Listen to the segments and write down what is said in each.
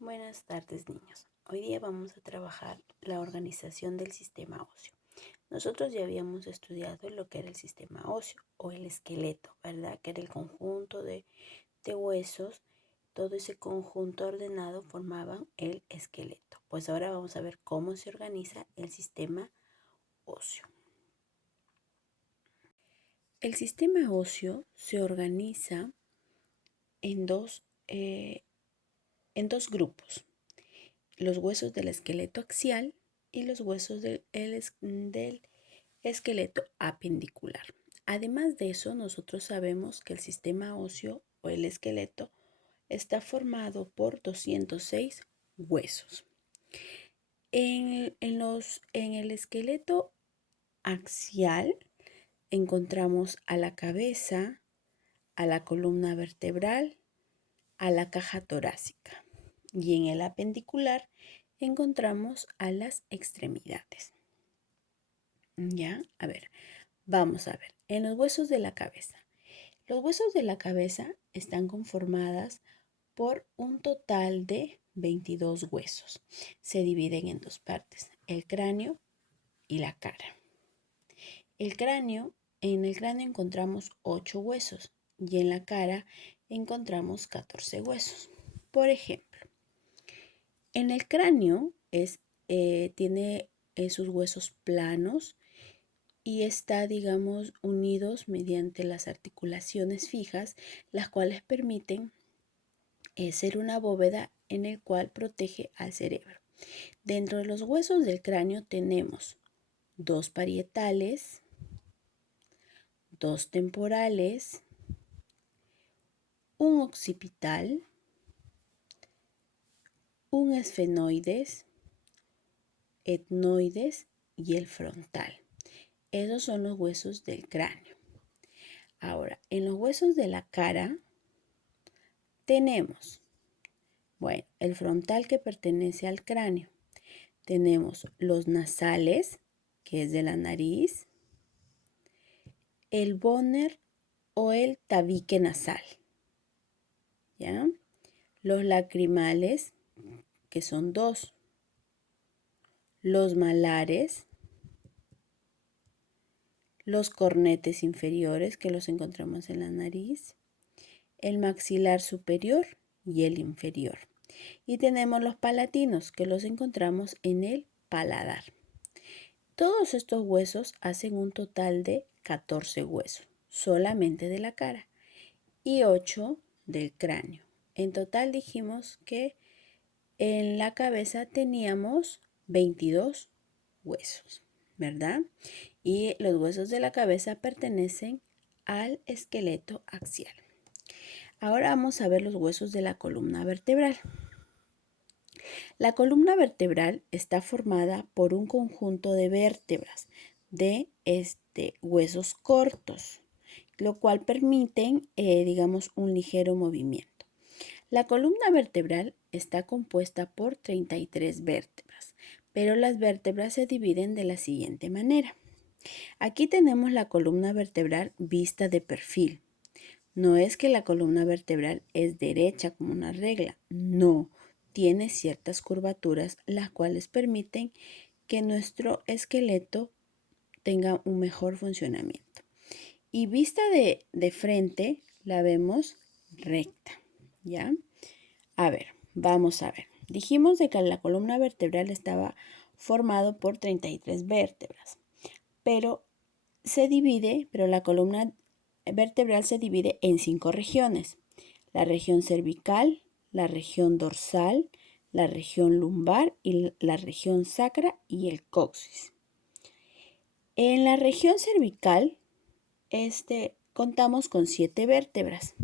Buenas tardes, niños. Hoy día vamos a trabajar la organización del sistema óseo. Nosotros ya habíamos estudiado lo que era el sistema óseo o el esqueleto, ¿verdad? Que era el conjunto de huesos. Todo ese conjunto ordenado formaban el esqueleto. Pues ahora vamos a ver cómo se organiza el sistema óseo. El sistema óseo se organiza en dos grupos: los huesos del esqueleto axial y los huesos del esqueleto apendicular. Además de eso, nosotros sabemos que el sistema óseo o el esqueleto está formado por 206 huesos. En el esqueleto axial encontramos a la cabeza, a la columna vertebral, a la caja torácica. Y en el apendicular encontramos a las extremidades. Ya, a ver, vamos a ver. En los huesos de la cabeza. Los huesos de la cabeza están conformadas por un total de 22 huesos. Se dividen en dos partes: el cráneo y la cara. En el cráneo encontramos 8 huesos y en la cara encontramos 14 huesos. Por ejemplo, en el cráneo tiene sus huesos planos y está, digamos, unidos mediante las articulaciones fijas, las cuales permiten ser una bóveda en el cual protege al cerebro. Dentro de los huesos del cráneo tenemos 2 parietales, 2 temporales, un occipital, un esfenoides, etnoides y el frontal. Esos son los huesos del cráneo. Ahora, en los huesos de la cara tenemos, bueno, el frontal, que pertenece al cráneo. Tenemos los nasales, que es de la nariz, el bóner o el tabique nasal, ¿ya? Los lacrimales, que son 2, los malares, los cornetes inferiores, que los encontramos en la nariz, el maxilar superior y el inferior. Y tenemos los palatinos, que los encontramos en el paladar. Todos estos huesos hacen un total de 14 huesos, solamente de la cara, y 8 del cráneo. En total dijimos que en la cabeza teníamos 22 huesos, ¿verdad? Y los huesos de la cabeza pertenecen al esqueleto axial. Ahora vamos a ver los huesos de la columna vertebral. La columna vertebral está formada por un conjunto de vértebras de huesos cortos, lo cual permiten, digamos, un ligero movimiento. La columna vertebral está compuesta por 33 vértebras, pero las vértebras se dividen de la siguiente manera. Aquí tenemos la columna vertebral vista de perfil. No es que la columna vertebral es derecha como una regla, no, tiene ciertas curvaturas las cuales permiten que nuestro esqueleto tenga un mejor funcionamiento. Y vista de frente la vemos recta, ¿ya? A ver, vamos a ver. Dijimos de que la columna vertebral estaba formado por 33 vértebras, pero la columna vertebral se divide en 5 regiones: la región cervical, la región dorsal, la región lumbar y la región sacra y el coxis. En la región cervical, contamos con 7 vértebras,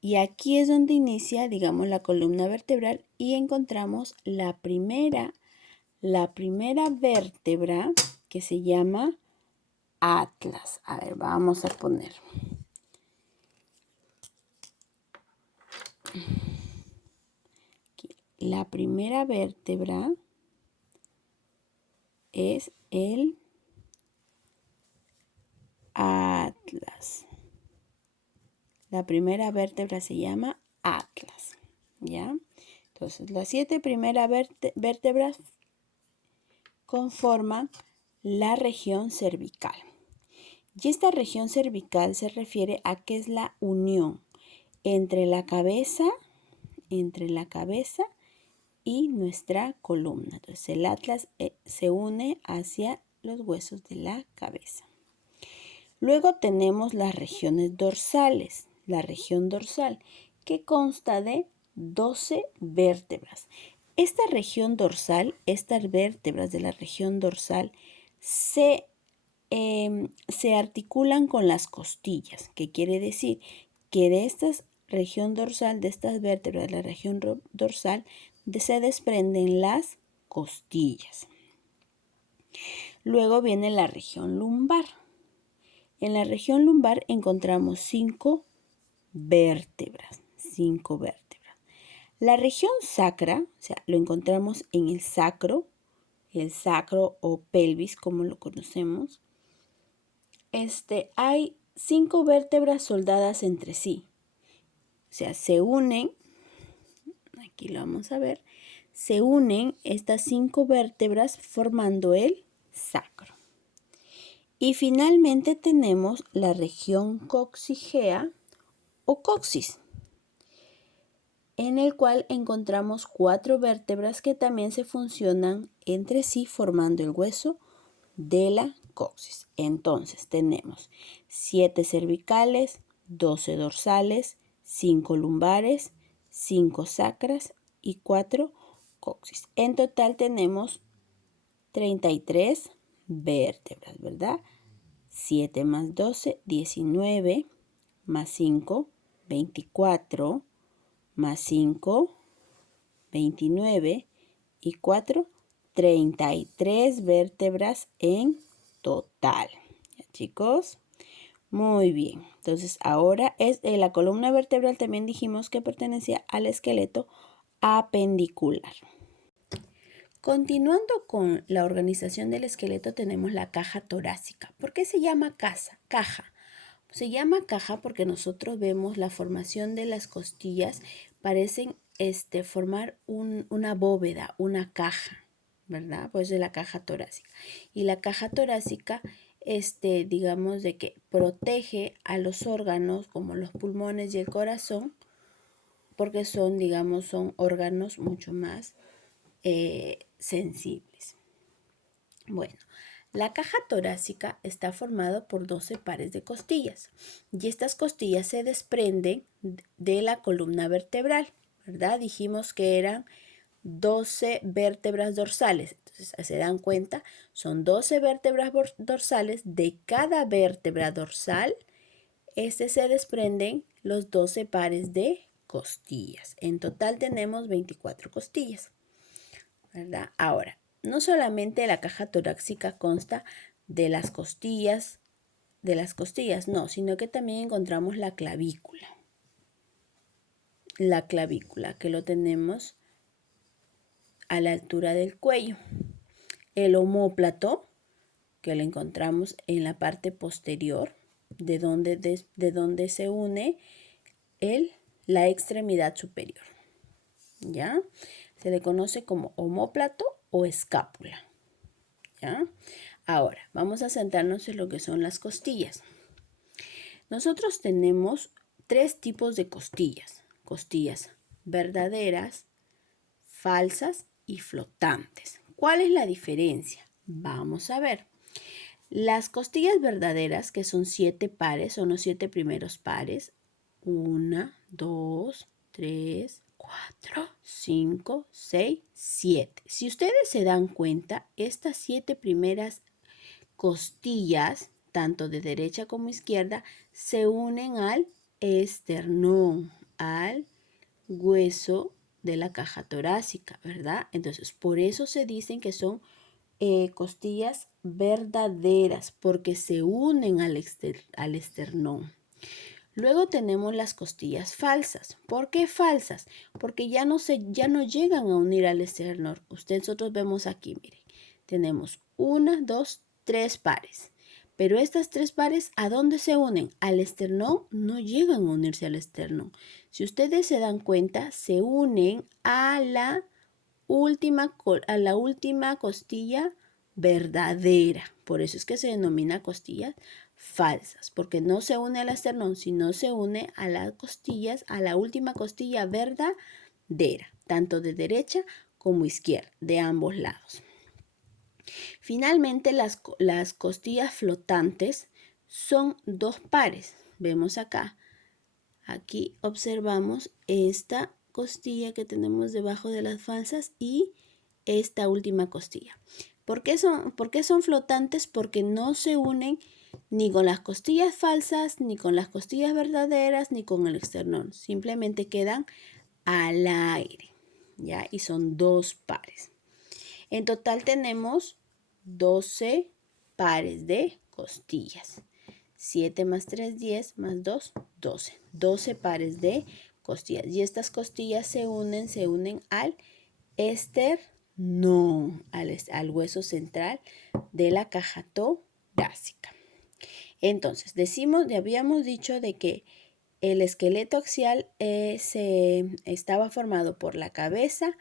Y aquí es donde inicia, digamos, la columna vertebral y encontramos la primera vértebra, que se llama atlas. A ver, vamos a poner. Aquí. La primera vértebra es el atlas. La primera vértebra se llama atlas, ¿ya? Entonces, las 7 primeras vértebras conforman la región cervical. Y esta región cervical se refiere a que es la unión entre la cabeza y nuestra columna. Entonces, el atlas se une hacia los huesos de la cabeza. Luego tenemos las regiones dorsales. La región dorsal, que consta de 12 vértebras. Esta región dorsal, estas vértebras de la región dorsal, se articulan con las costillas, que quiere decir que de esta región dorsal, de estas vértebras de la región dorsal, se desprenden las costillas. Luego viene la región lumbar. En la región lumbar encontramos 5 vértebras. La región sacra, o sea, lo encontramos en el sacro o pelvis, como lo conocemos. Hay 5 vértebras soldadas entre sí. O sea, se unen, aquí lo vamos a ver, se unen estas 5 vértebras formando el sacro. Y finalmente tenemos la región coxigea o coxis, en el cual encontramos 4 vértebras que también se funcionan entre sí formando el hueso de la coxis. Entonces tenemos 7 cervicales, 12 dorsales, 5 lumbares, 5 sacras y 4 coxis. En total tenemos 33 vértebras, ¿verdad? 7 más 12, 19, más 5, 24, más 5, 29 y 4, 33 vértebras en total. ¿Ya, chicos? Muy bien. Entonces, ahora es la columna vertebral, también dijimos que pertenecía al esqueleto apendicular. Continuando con la organización del esqueleto, tenemos la caja torácica. ¿Por qué se llama caja? Se llama caja porque nosotros vemos la formación de las costillas, parecen formar una bóveda, una caja, ¿verdad? Pues de la caja torácica. Y la caja torácica, digamos de que protege a los órganos como los pulmones y el corazón, porque son, digamos, son órganos mucho más sensibles. Bueno, la caja torácica está formada por 12 pares de costillas y estas costillas se desprenden de la columna vertebral, ¿verdad? Dijimos que eran 12 vértebras dorsales. Entonces, se dan cuenta, son 12 vértebras dorsales. De cada vértebra dorsal, se desprenden los 12 pares de costillas. En total tenemos 24 costillas, ¿verdad? Ahora, no solamente la caja torácica consta de las costillas, no, sino que también encontramos la clavícula. La clavícula, que lo tenemos a la altura del cuello. El omóplato, que lo encontramos en la parte posterior, de donde se une la extremidad superior. ¿Ya? Se le conoce como omóplato o escápula. ¿Ya? Ahora, vamos a centrarnos en lo que son las costillas. Nosotros tenemos 3 tipos de costillas. Costillas verdaderas, falsas y flotantes. ¿Cuál es la diferencia? Vamos a ver. Las costillas verdaderas, que son 7 pares, son los 7 primeros pares. 1, 2, 3, 4, 5, 6, 7. Si ustedes se dan cuenta, estas 7 primeras costillas, tanto de derecha como izquierda, se unen al esternón, al hueso de la caja torácica, ¿verdad? Entonces, por eso se dicen que son costillas verdaderas, porque se unen al esternón. Luego tenemos las costillas falsas. ¿Por qué falsas? Porque ya no llegan a unir al esternón. Nosotros vemos aquí, miren, tenemos 1, 2, 3 pares, Pero estas tres pares, ¿a dónde se unen? Al esternón, no llegan a unirse al esternón. Si ustedes se dan cuenta, se unen a la última costilla verdadera. Por eso es que se denomina costillas falsas, porque no se une al esternón, sino se une a las costillas, a la última costilla verdadera, tanto de derecha como izquierda, de ambos lados. Finalmente, las costillas flotantes son dos pares. Vemos acá. Aquí observamos esta costilla que tenemos debajo de las falsas y esta última costilla. ¿Por qué son flotantes? Porque no se unen ni con las costillas falsas, ni con las costillas verdaderas, ni con el esternón. Simplemente quedan al aire, ¿ya? Y son dos pares. En total tenemos 12 pares de costillas. 7 más 3, 10, más 2, 12. 12 pares de costillas. Y estas costillas se unen al esternón, al hueso central de la caja torácica. Entonces, ya habíamos dicho de que el esqueleto axial estaba formado por la cabeza,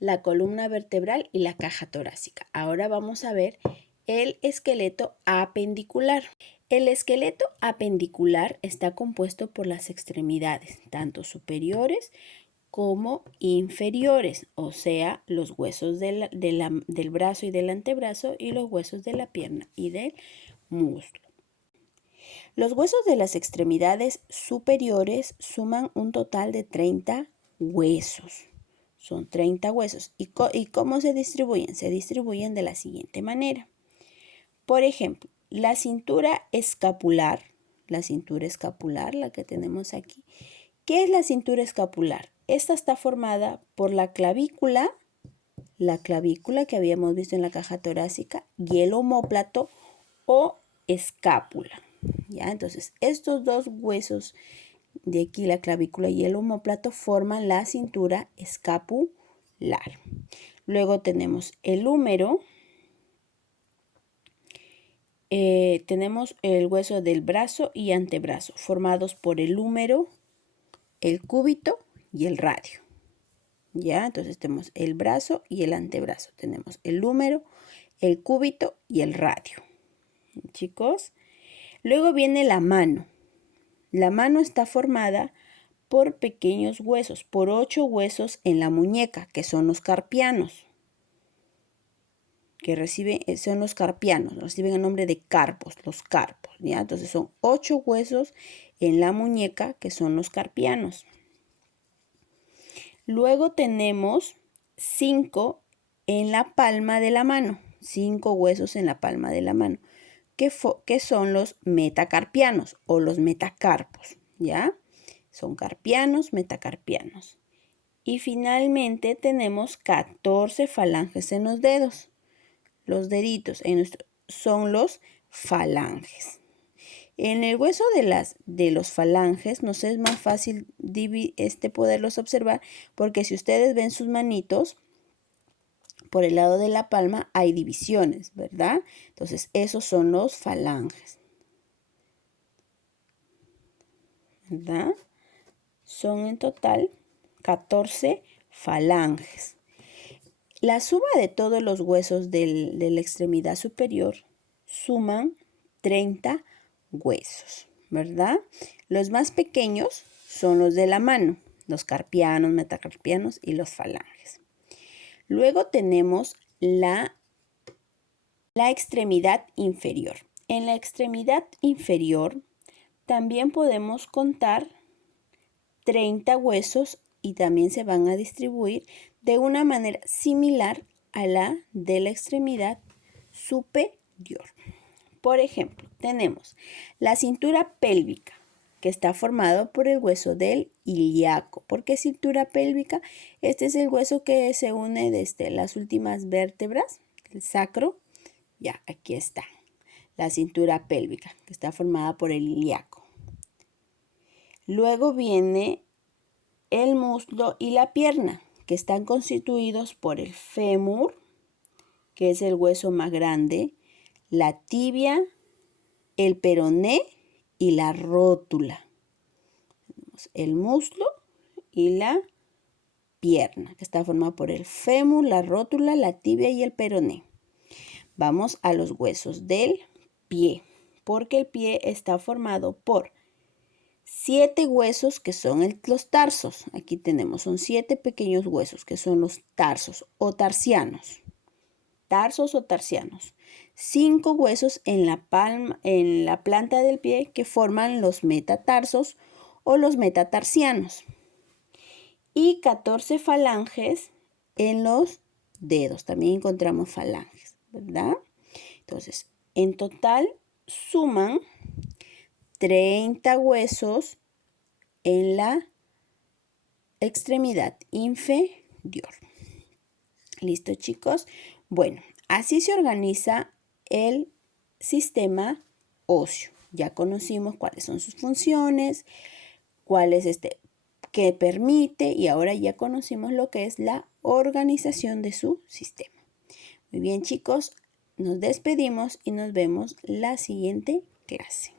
la columna vertebral y la caja torácica. Ahora vamos a ver el esqueleto apendicular. El esqueleto apendicular está compuesto por las extremidades, tanto superiores como inferiores, o sea, los huesos del brazo y del antebrazo y los huesos de la pierna y del muslo. Los huesos de las extremidades superiores suman un total de 30 huesos. Son 30 huesos. ¿Y cómo se distribuyen? Se distribuyen de la siguiente manera. Por ejemplo, la cintura escapular, la que tenemos aquí. ¿Qué es la cintura escapular? Esta está formada por la clavícula que habíamos visto en la caja torácica, y el omóplato o escápula. ¿Ya? Entonces, estos dos huesos de aquí, la clavícula y el omóplato, forman la cintura escapular. Luego tenemos el húmero. Tenemos el hueso del brazo y antebrazo, formados por el húmero, el cúbito y el radio. ¿Ya? Entonces tenemos el brazo y el antebrazo. Tenemos el húmero, el cúbito y el radio. Chicos, luego viene la mano. La mano está formada por pequeños huesos, por 8 huesos en la muñeca, que son los carpianos. Reciben el nombre de carpos, los carpos, ¿ya? Entonces son 8 huesos en la muñeca, que son los carpianos. Luego tenemos 5 en la palma de la mano, 5 huesos en la palma de la mano, que son los metacarpianos o los metacarpos, ¿ya? Son carpianos, metacarpianos. Y finalmente tenemos 14 falanges en los dedos. Los deditos son los falanges. En el hueso de los falanges nos es más fácil poderlos observar, porque si ustedes ven sus manitos, por el lado de la palma hay divisiones, ¿verdad? Entonces, esos son los falanges, ¿verdad? Son en total 14 falanges. La suma de todos los huesos de la extremidad superior suman 30 huesos, ¿verdad? Los más pequeños son los de la mano, los carpianos, metacarpianos y los falanges. Luego tenemos la extremidad inferior. En la extremidad inferior también podemos contar 30 huesos y también se van a distribuir de una manera similar a la de la extremidad superior. Por ejemplo, tenemos la cintura pélvica, que está formado por el hueso del ilíaco. ¿Por qué cintura pélvica? Este es el hueso que se une desde las últimas vértebras, el sacro. Ya, aquí está, la cintura pélvica, que está formada por el ilíaco. Luego viene el muslo y la pierna, que están constituidos por el fémur, que es el hueso más grande, la tibia el peroné y la rótula. Tenemos el muslo y la pierna, que está formada por el fémur, la rótula, la tibia y el peroné. Vamos a los huesos del pie, porque el pie está formado por 7 huesos que son los tarsos. Aquí tenemos, son 7 pequeños huesos que son los tarsos o tarsianos. Tarsos o tarsianos. 5 huesos en la palma, en la planta del pie que forman los metatarsos o los metatarsianos. Y 14 falanges en los dedos. También encontramos falanges, ¿verdad? Entonces, en total suman 30 huesos en la extremidad inferior. ¿Listo, chicos? Bueno, así se organiza el sistema óseo. Ya conocimos cuáles son sus funciones, cuál es qué permite, y ahora ya conocimos lo que es la organización de su sistema. Muy bien, chicos, nos despedimos y nos vemos la siguiente clase.